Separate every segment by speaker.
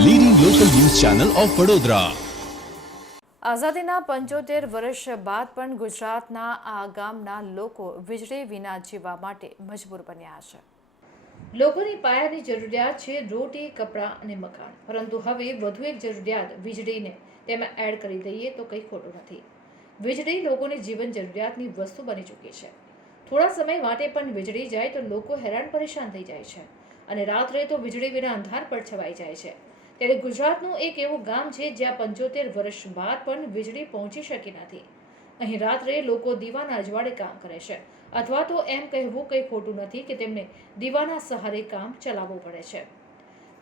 Speaker 1: Channel of Vadodara
Speaker 2: આઝાદીના પંચોતેર વર્ષ બાદ પણ ગુજરાતના આ ગામના લોકો વીજળી વિના જીવવા માટે મજબૂર બન્યા છે. લોકોની પાયાની જરૂરિયાત છે રોટી, કપડાં અને મકાન. પરંતુ હવે વધુ એક જરૂરિયાત વીજળીને. તેમાં એડ કરી દઈએ તો કંઈ ખોટું નથી. વીજળી લોકોની જીવન જરૂરિયાતની વસ્તુ બની ચૂકી છે. થોડા સમય માટે પણ વીજળી જાય તો લોકો હેરાન પરેશાન થઈ જાય છે. અને રાત્રે તો વીજળી વિના અંધાર પર છવાઈ જાય છે. ત્યારે ગુજરાતનું એક એવું ગામ છે જ્યાં પંચોતેર વર્ષ બાદ પણ વીજળી પહોંચી શકી નથી. અહીં રાત્રે લોકો દીવાના અજવાળે કામ કરે છે. અથવા તો એમ કહેવું કંઈ ખોટું નથી કે તેમને દીવાના સહારે કામ ચલાવવું પડે છે.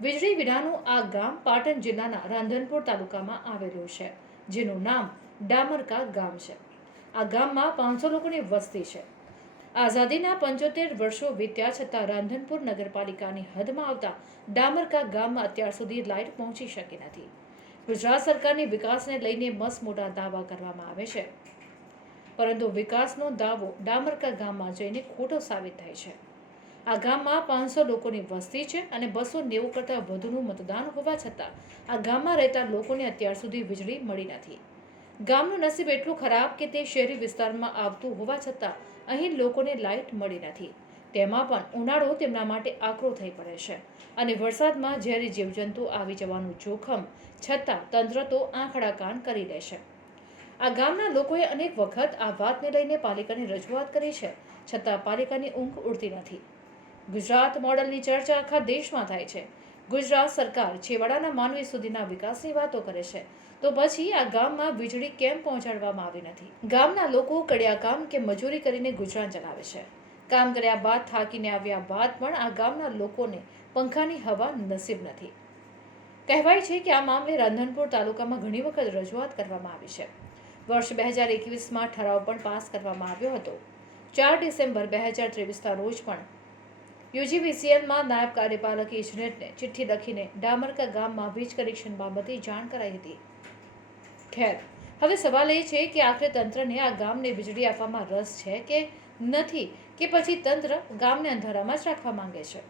Speaker 2: વીજળી વિનાનું આ ગામ પાટણ જિલ્લાના રાંધનપુર તાલુકામાં આવેલું છે, જેનું નામ ડામરકા ગામ છે. આ ગામમાં પાંચસો લોકોની વસ્તી છે. આઝાદીના પંચોતેર વર્ષો વીત્યા છતાં રાંધનપુર નગરપાલિકાની હદમાં આવતા ડામરકા ગામમાં અત્યાર સુધી લાઇટ પહોંચી શકી નથી. ગુજરાત સરકારની વિકાસને લઈને મસ્ત મોટા દાવા કરવામાં આવે છે. પરંતુ વિકાસનો દાવો ડામરકા ગામમાં જઈને ખોટો સાબિત થાય છે. આ ગામમાં પાંચસો લોકોની વસ્તી છે અને બસો નેવું કરતાં વધુનું મતદાન હોવા છતાં આ ગામમાં રહેતા લોકોને અત્યાર સુધી વીજળી મળી નથી. ગામનું નસીબ એટલું ખરાબ કે તે શહેરી વિસ્તારમાં આવતું હોવા છતાં અહીં લોકોને લાઇટ મળી નથી. તેમાં પણ ઉનાળો તેમના માટે આકરો થઈ પડે છે. અને વરસાદમાં જ્યારે જીવજંતુ આવી જવાનું જોખમ, છતાં તંત્ર તો આંખડા કાન કરી લે છે. આ ગામના લોકોએ અનેક વખત આ વાતને લઈને પાલિકાની રજૂઆત કરી છે, છતાં પાલિકાની ઊંઘ ઉડતી નથી. ગુજરાત મોડલની ચર્ચા આખા દેશમાં થાય છે. ગુજરાત સરકાર છેવાડાના માનવી સુધીના વિકાસની વાતો કરે છે. તો પછી આ ગામમાં વીજળી કેમ પહોંચાડવામાં આવી નથી? ગામના લોકો કડિયા કામ કે મજૂરી કરીને ગુજરાન ચલાવે છે. કામ કર્યા બાદ થાકીને આવ્યા બાદ પણ આ ગામના લોકોને પંખાની હવા નસીબ નથી. કહેવાય છે કે આ મામલે રાંધનપુર તાલુકામાં ઘણી વખત રજૂઆત કરવામાં આવી છે. વર્ષ બે હજાર એકવીસમાં ઠરાવ પણ પાસ કરવામાં આવ્યો હતો. ચાર ડિસેમ્બર બે હજાર ત્રેવીસના રોજ પણ યુજીવીસીએલમાં નાયબ કાર્યપાલક ઇજનેરને ચિઠ્ઠી લખીને ડામરકા ગામમાં વીજ કનેક્શન બાબતે જાણ કરાઈ હતી. ખેર, હવે સવાલ એ છે કે આખરે તંત્રને આ ગામને વીજળી આપવામાં રસ છે કે નથી કે પછી તંત્ર ગામને અંધારામાં જ રાખવા માંગે છે?